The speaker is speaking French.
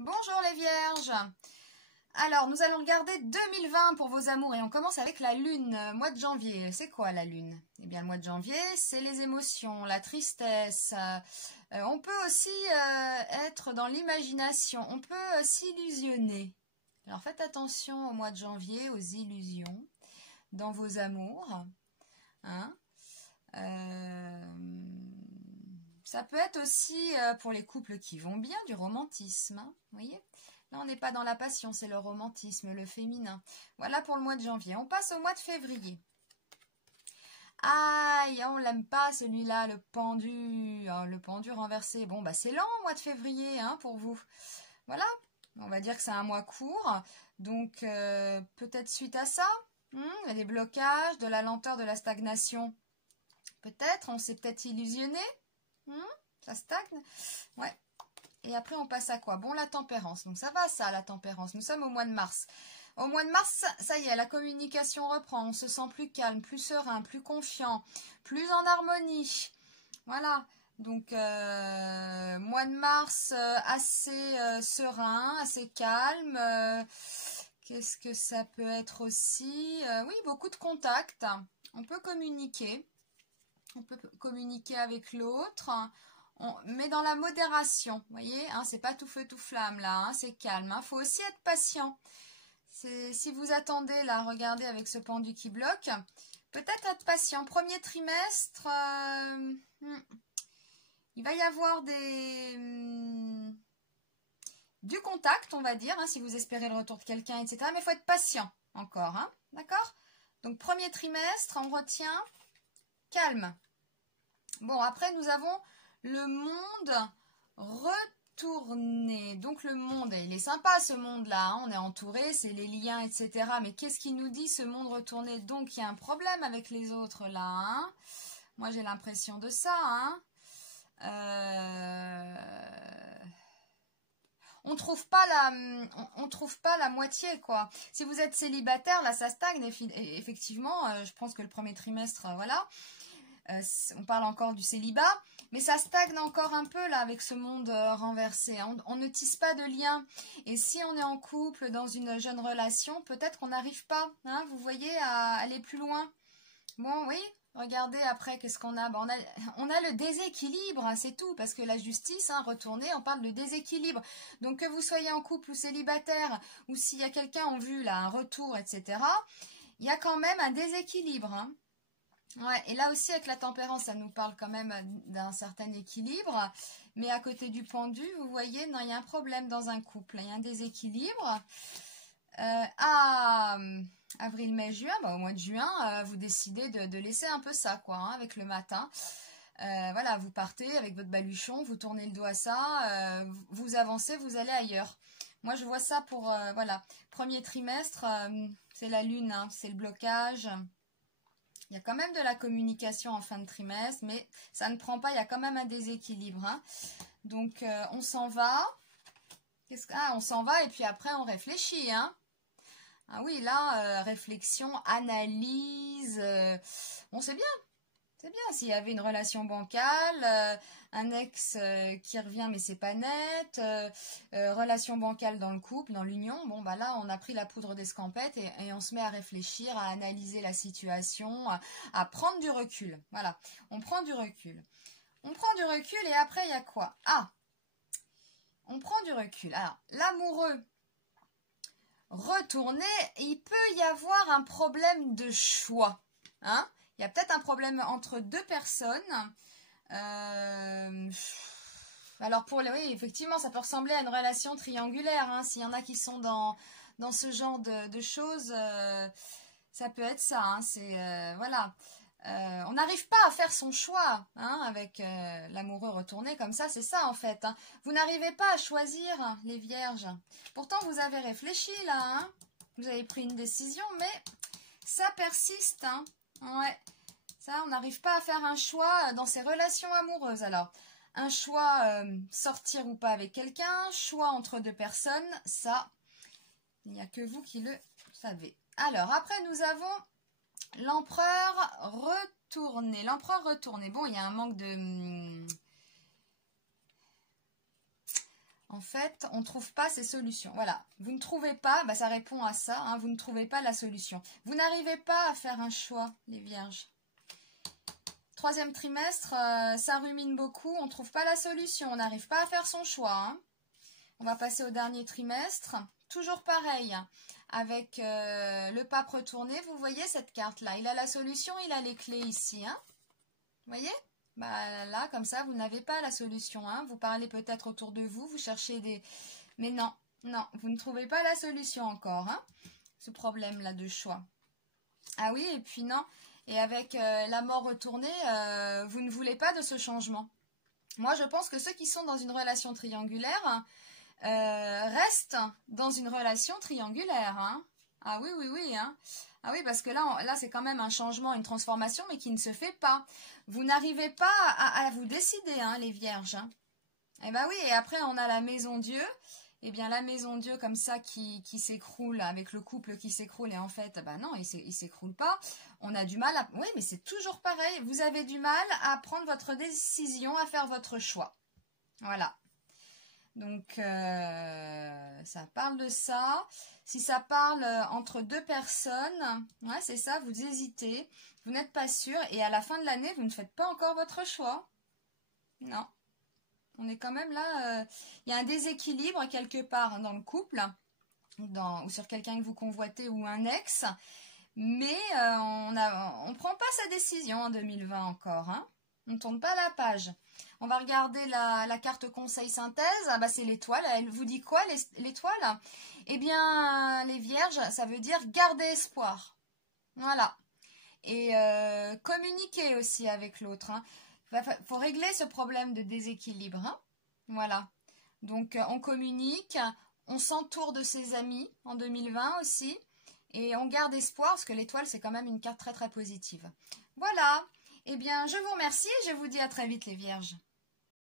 Bonjour les vierges. Alors, nous allons regarder 2020 pour vos amours et on commence avec la lune, mois de janvier. C'est quoi la lune? Eh bien, le mois de janvier, c'est les émotions, la tristesse. On peut aussi être dans l'imagination, on peut s'illusionner. Alors, faites attention au mois de janvier, aux illusions dans vos amours. Hein? Ça peut être aussi, pour les couples qui vont bien, du romantisme. Hein, vous voyez? Là, on n'est pas dans la passion, c'est le romantisme, le féminin. Voilà pour le mois de janvier. On passe au mois de février. Aïe, on l'aime pas celui-là, le pendu. Oh, le pendu renversé. Bon, bah c'est lent, mois de février, hein, pour vous. Voilà, on va dire que c'est un mois court. Donc, peut-être suite à ça, il y a des blocages, de la lenteur, de la stagnation. Peut-être, on s'est peut-être illusionné. Ça stagne. Ouais. Et après, on passe à quoi? Bon, la tempérance. Donc, ça va, ça, la tempérance. Nous sommes au mois de mars. Au mois de mars, ça y est, la communication reprend. On se sent plus calme, plus serein, plus confiant, plus en harmonie. Voilà. Donc, mois de mars, assez serein, assez calme. Qu'est-ce que ça peut être aussi? Oui, beaucoup de contacts. On peut communiquer. On peut communiquer avec l'autre. Mais dans la modération, vous voyez, hein, c'est pas tout feu tout flamme là, hein, c'est calme. Faut aussi être patient. Si vous attendez là, regardez avec ce pendu qui bloque, peut-être être patient. Premier trimestre, il va y avoir du contact, on va dire, hein, si vous espérez le retour de quelqu'un, etc. Mais il faut être patient encore, hein, d'accord? Donc premier trimestre, on retient calme. Bon, après nous avons le monde retourné. Donc le monde, il est sympa ce monde-là, hein, on est entouré, c'est les liens, etc. Mais qu'est-ce qui nous dit ce monde retourné? Donc il y a un problème avec les autres là. Hein, moi j'ai l'impression de ça. Hein. On trouve pas la moitié quoi. Si vous êtes célibataire, là ça stagne. Effectivement, je pense que le premier trimestre, voilà. On parle encore du célibat, mais ça stagne encore un peu là avec ce monde renversé. On ne tisse pas de lien. Et si on est en couple, dans une jeune relation, peut-être qu'on n'arrive pas, hein, vous voyez, à aller plus loin. Bon, oui, regardez après, qu'est-ce qu'on a? Ben, on a le déséquilibre, hein, c'est tout, parce que la justice, hein, retournée, on parle de déséquilibre. Donc que vous soyez en couple ou célibataire, ou s'il y a quelqu'un en vue, là, un retour, etc., il y a quand même un déséquilibre, hein. Ouais, et là aussi avec la tempérance, ça nous parle quand même d'un certain équilibre. Mais à côté du pendu, vous voyez, non, il y a un problème dans un couple, il y a un déséquilibre. Avril, mai, juin, bah, au mois de juin, vous décidez de laisser un peu ça, quoi, hein, avec le matin. Voilà, vous partez avec votre baluchon, vous tournez le dos à ça, vous avancez, vous allez ailleurs. Moi, je vois ça pour, voilà, premier trimestre, c'est la lune, hein, c'est le blocage. Il y a quand même de la communication en fin de trimestre, mais ça ne prend pas, il y a quand même un déséquilibre. Hein. Donc, on s'en va. On s'en va et puis après, on réfléchit. Hein. Ah oui, là, réflexion, analyse. Bon, c'est bien. C'est bien, s'il y avait une relation bancale, un ex qui revient mais c'est pas net, relation bancale dans le couple, dans l'union, bon bah là on a pris la poudre d'escampette et on se met à réfléchir, à analyser la situation, à prendre du recul. Voilà, on prend du recul. On prend du recul et après il y a quoi? Ah, on prend du recul. Alors, l'amoureux retourné, il peut y avoir un problème de choix. Hein? Il y a peut-être un problème entre deux personnes. Alors oui, effectivement, ça peut ressembler à une relation triangulaire. Hein. S'il y en a qui sont dans ce genre de choses, ça peut être ça. Hein. C'est voilà. On n'arrive pas à faire son choix hein, avec l'amoureux retourné comme ça, c'est ça en fait. Hein. Vous n'arrivez pas à choisir les vierges. Pourtant, vous avez réfléchi là. Hein. Vous avez pris une décision, mais ça persiste. Hein. Ouais. Ça, on n'arrive pas à faire un choix dans ces relations amoureuses. Alors, un choix sortir ou pas avec quelqu'un, choix entre deux personnes, ça, il n'y a que vous qui le savez. Alors, après, nous avons l'empereur retourné. L'empereur retourné. Bon, il y a un manque de... En fait, on ne trouve pas ces solutions. Voilà, vous ne trouvez pas, bah, ça répond à ça, hein, vous ne trouvez pas la solution. Vous n'arrivez pas à faire un choix, les vierges. Troisième trimestre, ça rumine beaucoup, on ne trouve pas la solution, on n'arrive pas à faire son choix. Hein. On va passer au dernier trimestre. Toujours pareil, avec le pape retourné, vous voyez cette carte-là. Il a la solution, il a les clés ici. Hein. Vous voyez? Bah, là, comme ça, vous n'avez pas la solution. Hein. Vous parlez peut-être autour de vous, vous cherchez des... Mais non, non, vous ne trouvez pas la solution encore. Hein, ce problème-là de choix. Ah oui, et puis non. Et avec la mort retournée, vous ne voulez pas de ce changement. Moi, je pense que ceux qui sont dans une relation triangulaire restent dans une relation triangulaire. Hein. Ah oui, oui, oui. Hein. Ah oui, parce que là c'est quand même un changement, une transformation, mais qui ne se fait pas. Vous n'arrivez pas à vous décider, hein, les vierges. Hein. Eh bien oui, et après on a la maison Dieu. Eh bien la maison Dieu comme ça qui s'écroule, avec le couple qui s'écroule, et en fait, ben non, il s'écroule pas. On a du mal à... Oui, mais c'est toujours pareil. Vous avez du mal à prendre votre décision, à faire votre choix. Voilà. Donc, ça parle de ça. Si ça parle entre deux personnes, ouais, c'est ça, vous hésitez, vous n'êtes pas sûr, et à la fin de l'année, vous ne faites pas encore votre choix. Non. On est quand même là, il y a un déséquilibre quelque part dans le couple, ou sur quelqu'un que vous convoitez ou un ex, mais on ne prend pas sa décision en 2020 encore. Hein. On ne tourne pas la page. On va regarder la carte conseil synthèse. Ah bah c'est l'étoile. Elle vous dit quoi l'étoile? Eh bien, les vierges, ça veut dire garder espoir. Voilà. Et communiquer aussi avec l'autre. Hein. Faut régler ce problème de déséquilibre. Hein. Voilà. Donc, on communique, on s'entoure de ses amis en 2020 aussi. Et on garde espoir, parce que l'étoile, c'est quand même une carte très très positive. Voilà. Eh bien, je vous remercie et je vous dis à très vite les vierges.